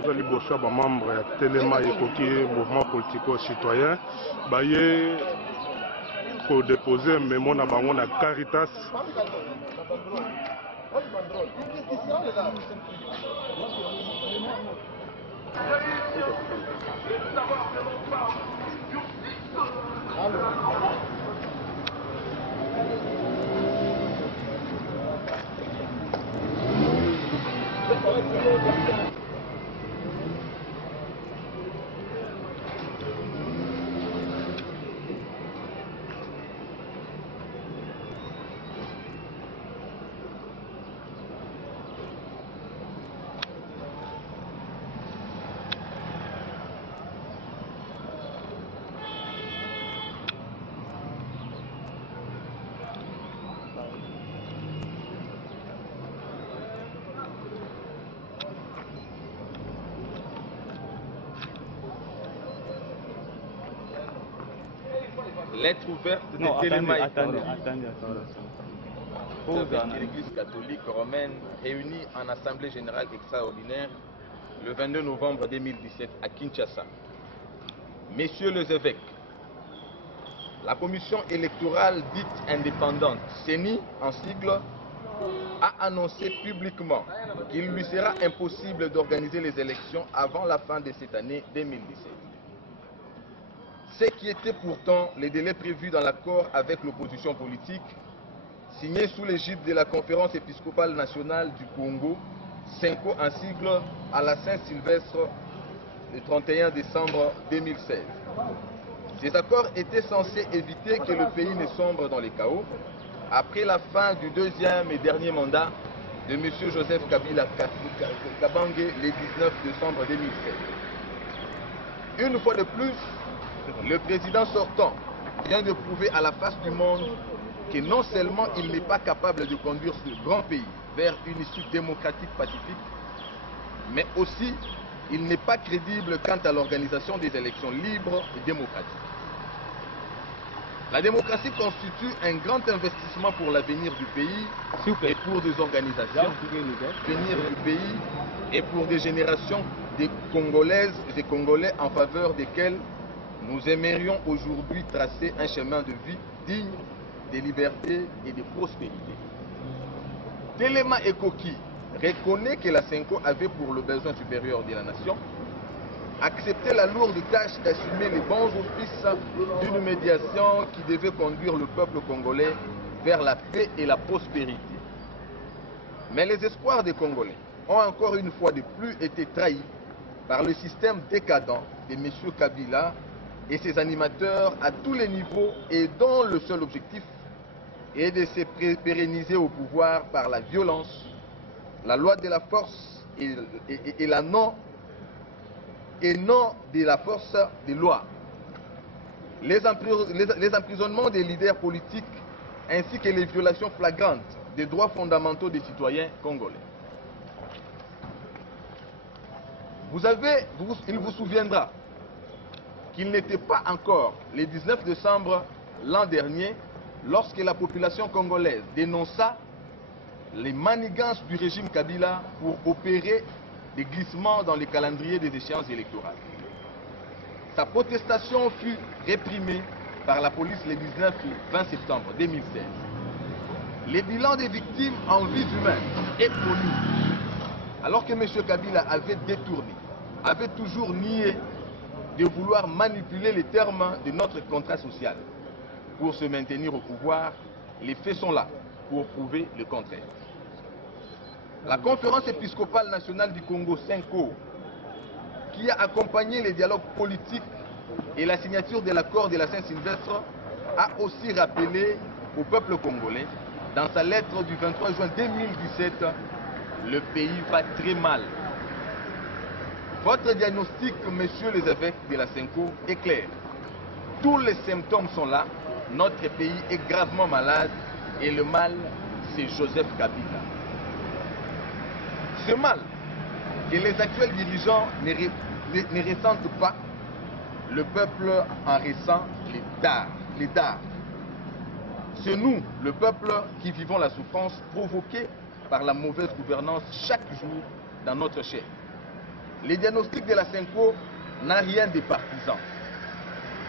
toza liboso ba membre ya Telema ekoki mouvement politico-citoyen baye ko déposer mémo na bango na Caritas lettre ouverte de Téléma de l'Église catholique romaine réunie en Assemblée générale extraordinaire le 22 novembre 2017 à Kinshasa. Messieurs les évêques, la commission électorale dite indépendante, CENI en sigle, a annoncé publiquement qu'il lui sera impossible d'organiser les élections avant la fin de cette année 2017. Ce qui était pourtant les délais prévus dans l'accord avec l'opposition politique, signé sous l'égide de la Conférence épiscopale nationale du Congo, CENCO en sigle, à la Saint-Sylvestre le 31 décembre 2016. Ces accords étaient censés éviter que le pays ne sombre dans les chaos après la fin du deuxième et dernier mandat de M. Joseph Kabila Kabange le 19 décembre 2016. Une fois de plus, le président sortant vient de prouver à la face du monde que non seulement il n'est pas capable de conduire ce grand pays vers une issue démocratique pacifique, mais aussi il n'est pas crédible quant à l'organisation des élections libres et démocratiques. La démocratie constitue un grand investissement pour l'avenir du pays et pour des organisations, l'avenir du pays et pour des générations de Congolaises et des Congolais en faveur desquels nous aimerions aujourd'hui tracer un chemin de vie digne de liberté et de prospérité. Téléma Ekoki reconnaît que la CENCO avait pour le besoin supérieur de la nation accepté la lourde tâche d'assumer les bons offices d'une médiation qui devait conduire le peuple congolais vers la paix et la prospérité. Mais les espoirs des Congolais ont encore une fois de plus été trahis par le système décadent de M. Kabila et ses animateurs à tous les niveaux et dont le seul objectif est de se pérenniser au pouvoir par la violence, la loi de la force et non de la force de loi. Les emprisonnements des leaders politiques ainsi que les violations flagrantes des droits fondamentaux des citoyens congolais. Il vous souviendra qu'il n'était pas encore le 19 décembre l'an dernier lorsque la population congolaise dénonça les manigances du régime Kabila pour opérer des glissements dans les calendriers des échéances électorales. Sa protestation fut réprimée par la police le 19 et 20 septembre 2016. Le bilan des victimes en vies humaines est connu. Alors que M. Kabila avait détourné, avait toujours nié de vouloir manipuler les termes de notre contrat social pour se maintenir au pouvoir, les faits sont là pour prouver le contraire. La Conférence épiscopale nationale du Congo, CENCO, qui a accompagné les dialogues politiques et la signature de l'accord de la Saint-Sylvestre, a aussi rappelé au peuple congolais, dans sa lettre du 23 juin 2017, le pays va très mal. Votre diagnostic, messieurs les évêques de la CENCO, est clair. Tous les symptômes sont là. Notre pays est gravement malade et le mal, c'est Joseph Kabila. Ce mal que les actuels dirigeants ne ressentent pas, le peuple en ressent les dards. C'est nous, le peuple, qui vivons la souffrance provoquée par la mauvaise gouvernance chaque jour dans notre chair. Le diagnostic de la Senko n'a rien de partisan.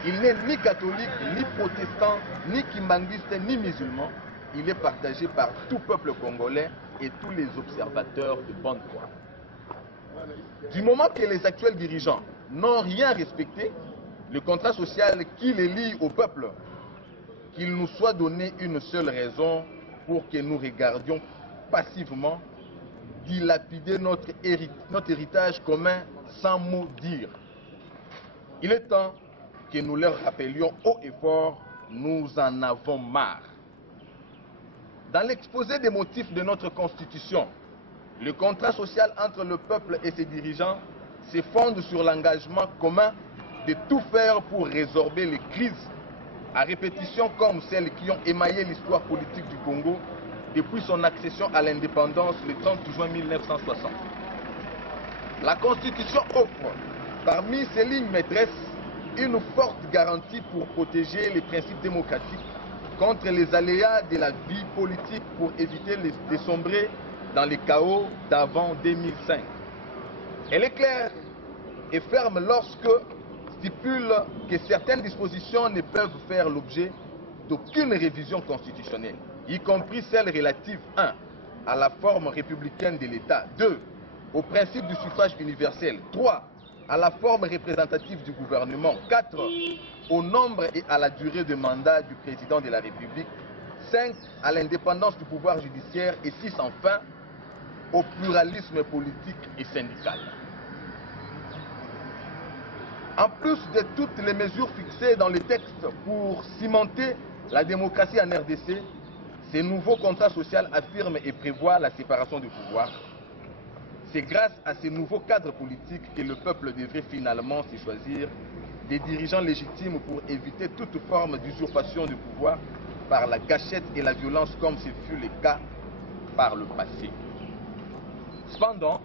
Il n'est ni catholique, ni protestant, ni kimbanguiste, ni musulman. Il est partagé par tout peuple congolais et tous les observateurs de bonne foi. Du moment que les actuels dirigeants n'ont rien respecté, le contrat social qui les lie au peuple, qu'il nous soit donné une seule raison pour que nous regardions passivement dilapider notre héritage commun sans mot dire. Il est temps que nous leur rappelions haut et fort, nous en avons marre. Dans l'exposé des motifs de notre Constitution, le contrat social entre le peuple et ses dirigeants se fonde sur l'engagement commun de tout faire pour résorber les crises à répétition comme celles qui ont émaillé l'histoire politique du Congo depuis son accession à l'indépendance le 30 juin 1960. La Constitution offre, parmi ses lignes maîtresses, une forte garantie pour protéger les principes démocratiques contre les aléas de la vie politique pour éviter de sombrer dans les chaos d'avant 2005. Elle est claire et ferme lorsque stipule que certaines dispositions ne peuvent faire l'objet d'aucune révision constitutionnelle, y compris celles relatives 1. À la forme républicaine de l'État, 2. Au principe du suffrage universel, 3. À la forme représentative du gouvernement, 4. Au nombre et à la durée de mandat du président de la République, 5. À l'indépendance du pouvoir judiciaire et 6. Enfin, au pluralisme politique et syndical. En plus de toutes les mesures fixées dans les textes pour cimenter la démocratie en RDC, ces nouveaux contrats sociaux affirment et prévoient la séparation du pouvoir. C'est grâce à ces nouveaux cadres politiques que le peuple devrait finalement se choisir des dirigeants légitimes pour éviter toute forme d'usurpation du pouvoir par la gâchette et la violence comme ce fut le cas par le passé. Cependant,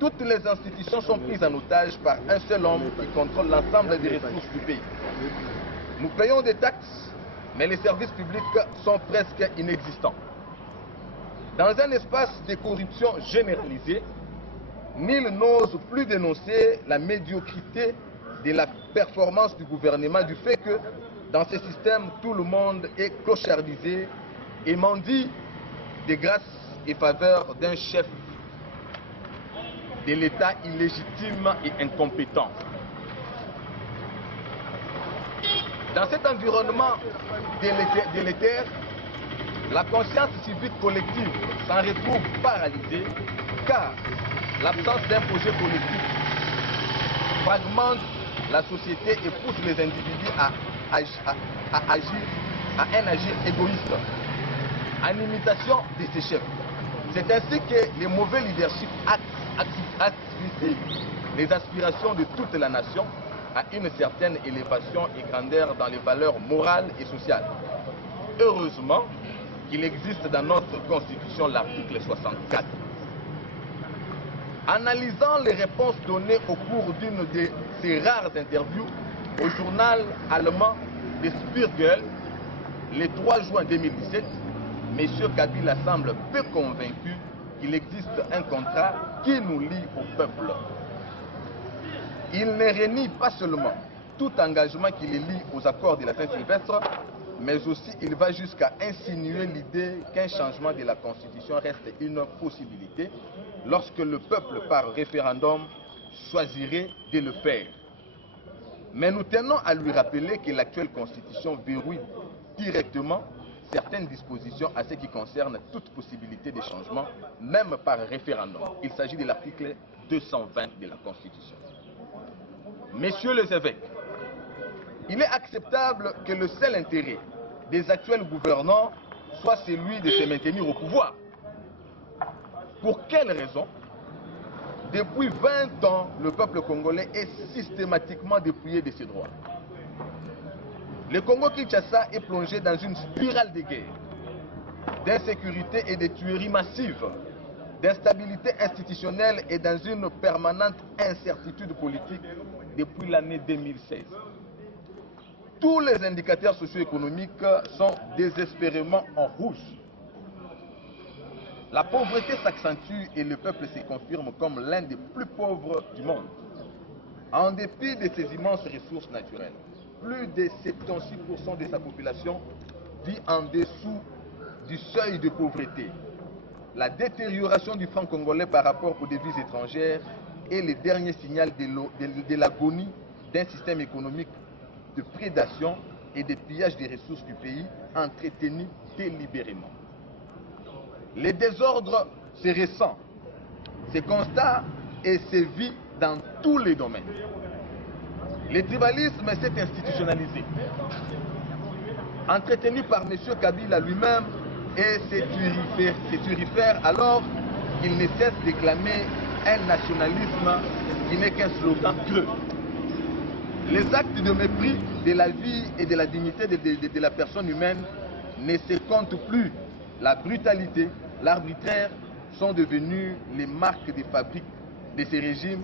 toutes les institutions sont prises en otage par un seul homme qui contrôle l'ensemble des ressources du pays. Nous payons des taxes, mais les services publics sont presque inexistants. Dans un espace de corruption généralisée, nul n'ose plus dénoncer la médiocrité de la performance du gouvernement du fait que dans ce système, tout le monde est clochardisé et mendie des grâces et faveurs d'un chef de l'État illégitime et incompétent. Dans cet environnement délétère, la conscience civique collective s'en retrouve paralysée car l'absence d'un projet collectif fragmente la société et pousse les individus à un agir égoïste en imitation de ses chefs. C'est ainsi que les mauvais leaderships asphyxient les aspirations de toute la nation à une certaine élévation et grandeur dans les valeurs morales et sociales. Heureusement qu'il existe dans notre Constitution l'article 64. Analysant les réponses données au cours d'une de ces rares interviews au journal allemand de Spiegel le 3 juin 2017, M. Kabila semble peu convaincu qu'il existe un contrat qui nous lie au peuple. Il ne renie pas seulement tout engagement qui les lie aux accords de la Saint-Sylvestre, mais aussi il va jusqu'à insinuer l'idée qu'un changement de la Constitution reste une possibilité lorsque le peuple, par référendum, choisirait de le faire. Mais nous tenons à lui rappeler que l'actuelle Constitution verrouille directement certaines dispositions à ce qui concerne toute possibilité de changement, même par référendum. Il s'agit de l'article 220 de la Constitution. Messieurs les évêques, il est acceptable que le seul intérêt des actuels gouvernants soit celui de se maintenir au pouvoir. Pour quelle raison? Depuis 20 ans, le peuple congolais est systématiquement dépouillé de ses droits. Le Congo-Kinshasa est plongé dans une spirale de guerre, d'insécurité et de tueries massives, d'instabilité institutionnelle et dans une permanente incertitude politique depuis l'année 2016. Tous les indicateurs socio-économiques sont désespérément en rouge. La pauvreté s'accentue et le peuple se confirme comme l'un des plus pauvres du monde. En dépit de ses immenses ressources naturelles, plus de 76% de sa population vit en dessous du seuil de pauvreté. La détérioration du franc congolais par rapport aux devises étrangères est le dernier signal de l'agonie d'un système économique de prédation et de pillage des ressources du pays entretenu délibérément. Les désordres se ressentent, se constatent et se vit dans tous les domaines. Le tribalisme s'est institutionnalisé, entretenu par M. Kabila lui-même et ses turifères alors qu'il ne cesse de clamer un nationalisme qui n'est qu'un slogan creux. Les actes de mépris de la vie et de la dignité de la personne humaine ne se comptent plus. La brutalité, l'arbitraire sont devenus les marques de fabrique de ces régimes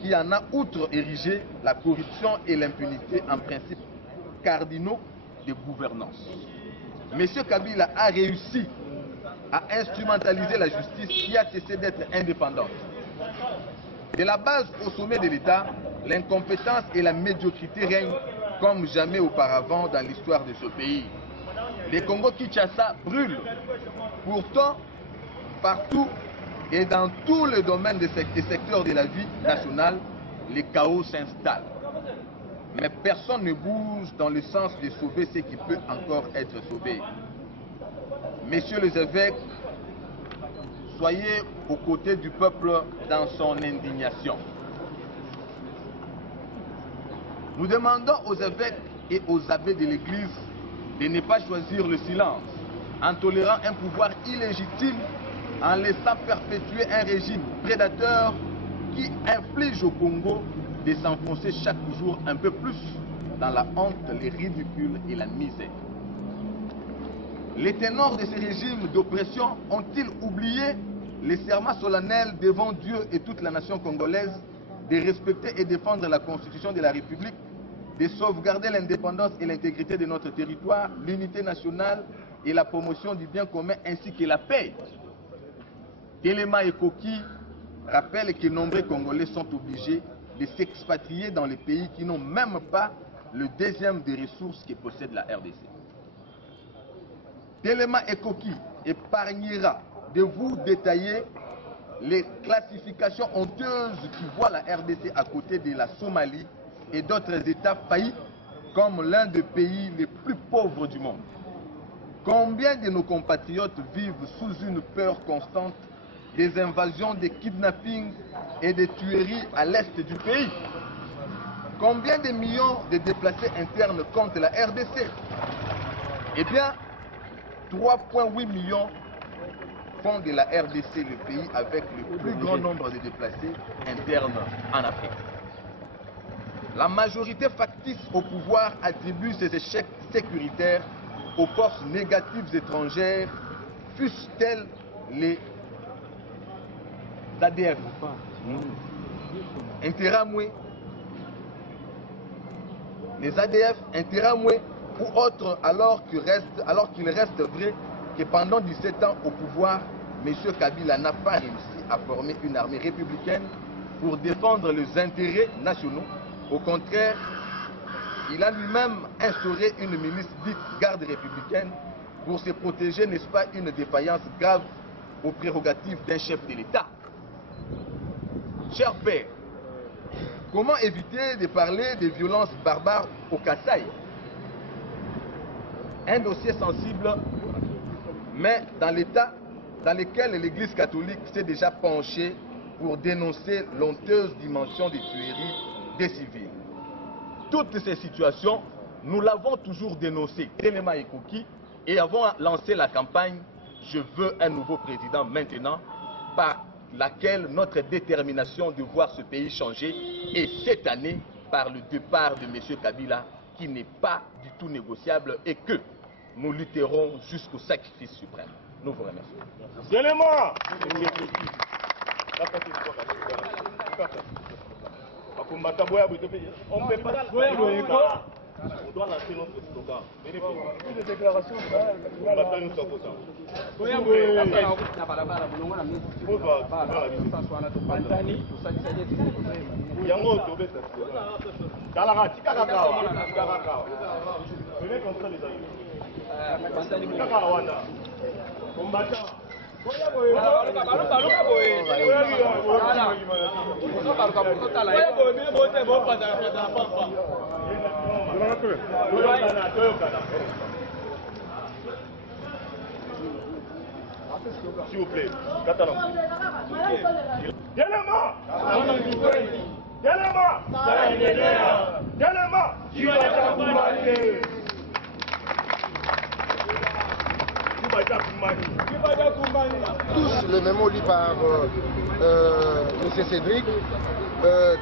qui en a outre érigé la corruption et l'impunité en principes cardinaux de gouvernance. M. Kabila a réussi à instrumentaliser la justice qui a cessé d'être indépendante. De la base au sommet de l'État, l'incompétence et la médiocrité règnent comme jamais auparavant dans l'histoire de ce pays. Le Congo-Kinshasa brûle. Pourtant, partout et dans tous les domaines des secteurs de la vie nationale, le chaos s'installe. Mais personne ne bouge dans le sens de sauver ce qui peut encore être sauvé. Messieurs les évêques, soyez aux côtés du peuple dans son indignation. Nous demandons aux évêques et aux abbés de l'Église de ne pas choisir le silence en tolérant un pouvoir illégitime, en laissant perpétuer un régime prédateur qui inflige au Congo de s'enfoncer chaque jour un peu plus dans la honte, les ridicules et la misère. Les ténors de ces régimes d'oppression ont-ils oublié les serments solennels devant Dieu et toute la nation congolaise de respecter et défendre la Constitution de la République, de sauvegarder l'indépendance et l'intégrité de notre territoire, l'unité nationale et la promotion du bien commun ainsi que la paix? Téléma et Koki rappellent que nombreux Congolais sont obligés de s'expatrier dans les pays qui n'ont même pas le deuxième des ressources que possède la RDC. Téléma et Koki épargnera de vous détailler les classifications honteuses qui voient la RDC à côté de la Somalie et d'autres États faillis comme l'un des pays les plus pauvres du monde. Combien de nos compatriotes vivent sous une peur constante des invasions, des kidnappings et des tueries à l'est du pays? Combien de millions de déplacés internes compte la RDC? Eh bien, 3,8 millions font de la RDC le pays avec le plus grand nombre de déplacés internes en Afrique. La majorité factice au pouvoir attribue ces échecs sécuritaires aux forces négatives étrangères, fussent-elles les ADF, Interamwe, les ADF, Interamwe ou autres, alors qu'il reste vrai que pendant 17 ans au pouvoir, M. Kabila n'a pas réussi à former une armée républicaine pour défendre les intérêts nationaux. Au contraire, il a lui-même instauré une milice dite garde républicaine pour se protéger, n'est-ce pas, une défaillance grave aux prérogatives d'un chef de l'État. Cher père, comment éviter de parler des violences barbares au Kasaï? Un dossier sensible, mais dans l'état dans lequel l'Église catholique s'est déjà penchée pour dénoncer l'honteuse dimension des tueries des civils. Toutes ces situations, nous l'avons toujours dénoncé, Téléma et Koki, et avons lancé la campagne « Je veux un nouveau président maintenant » par laquelle notre détermination de voir ce pays changer est cette année par le départ de M. Kabila qui n'est pas du tout négociable et que nous lutterons jusqu'au sacrifice suprême. Nous vous remercions. On peut pas doit lancer notre slogan. Une déclaration, ça. S'il vous plaît, Catalan. Tous le mémo lu par M. Cédric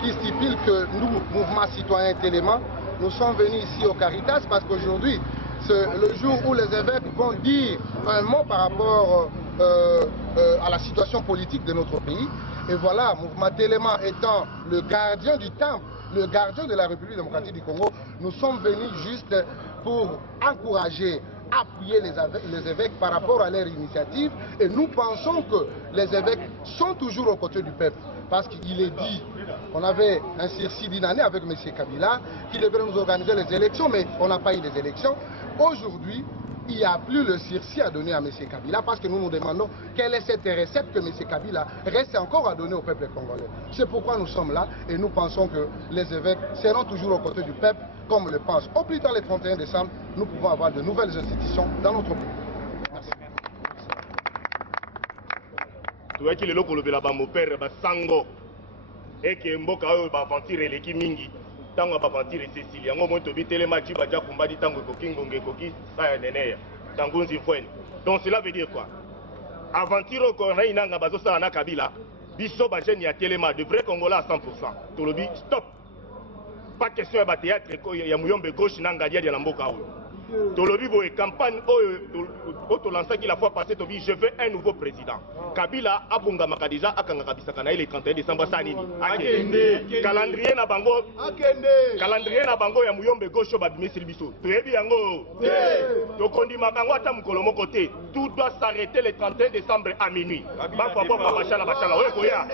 qui stipule que nous, Mouvement Citoyen Téléma, nous sommes venus ici au Caritas parce qu'aujourd'hui, c'est le jour où les évêques vont dire un mot par rapport à la situation politique de notre pays. Et voilà, Mouvement Téléma étant le gardien du temple, le gardien de la République démocratique du Congo, nous sommes venus juste pour encourager, appuyer les évêques par rapport à leur initiative. Et nous pensons que les évêques sont toujours aux côtés du peuple. Parce qu'il est dit qu'on avait un sursis d'une année avec M. Kabila, qui devait nous organiser les élections, mais on n'a pas eu les élections. Aujourd'hui, il n'y a plus le sursis à donner à M. Kabila parce que nous nous demandons quelle est cette recette que M. Kabila reste encore à donner au peuple congolais. C'est pourquoi nous sommes là et nous pensons que les évêques seront toujours aux côtés du peuple comme le pense. Au plus tard le 31 décembre, nous pouvons avoir de nouvelles institutions dans notre pays. Merci. Tu vois qu'il est là pour le mon père, Sango, et que Mboka va aventure l'équipe Mingi. Tango bavantir Cécile yango mo to bitele machi baja kumbadi tango kokingo ngekoki sa neneya tango nzifweni. Donc cela veut dire quoi? Aventure ko reina nga bazo sala na Kabila biso ba jeune ya Telema de vrai Congolais à 100%. Tolobi stop. Pas question ya théâtre ko ya muyombe gauche na ngadia ya mboka oyo. Tolobi boye campagne oyo to lancaki la fois passée tobi je veux un nouveau président. Kabila abunga makadiza akanga kabisaka na ile 31 décembre sanini. Akende calendrier na bango ya muyombe gauche ba bimesili biso. Toyebi yango. Tokondi makango ata mukolo moko te. Tout doit s'arrêter le 31 décembre à minuit. Ba kwa bachala oyo koya.